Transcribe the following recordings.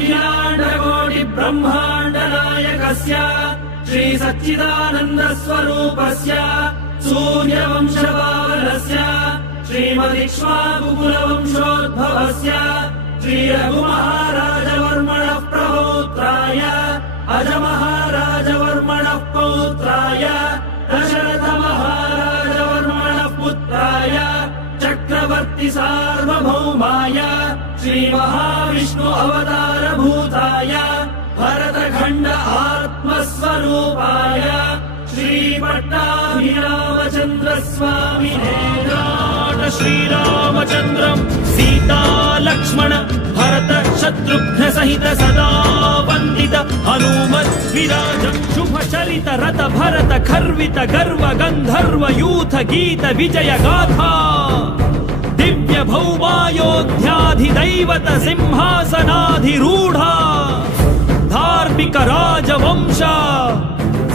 अखिलाण्डकोटि ब्रह्माण्ड नायकस्य श्री सच्चिदानन्द स्वरूपस्य सूर्यवंशपावनस्य श्रीमदिक्ष्वाकुकुलवंशोद्भवस्य श्री रघुमहाराजवर्मणः प्रपौत्राय अजमहाराजवर्मणः पौत्राय दशरथमहाराजवर्मणः पुत्राय चक्रवर्ति सार्वभौमाय श्री महाविष्णु अवतारभूताय भरतखण्ड आत्मस्वरूपाय श्री पट्टाभिरामचन्द्र स्वामिने श्रीरामचन्द्रम् सीता लक्ष्मण भरत शत्रुघ्न सहित सदा वन्दित हनुमत् विराजम् शुभ चरित रत भरत खर्वित गर्व गन्धर्व यूथ गीत विजय गाथा दिव्य भौमायोध्याधिदैवत सिंहासनाधिरूढा धार्मिक राजवंश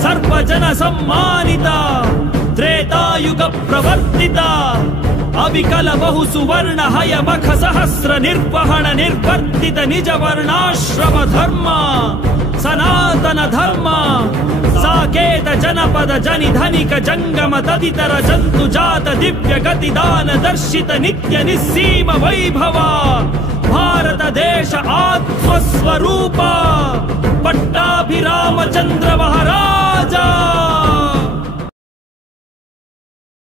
सर्वजन सम्मानिता त्रेतायुग प्रवर्तिता अविकल बहु सुवर्ण हय मख सहस्र निर्वहण निर्वर्तित निज वर्णाश्रम धर्म सनातन धर्म साकेत जनपद जनि धनिक जंगम तदितर जंतु जात दिव्य गति दान दर्शित नित्य निस्सीम वैभव भारत देश आत्मस्वरूप पट्टाभिरामचंद्र महाराज।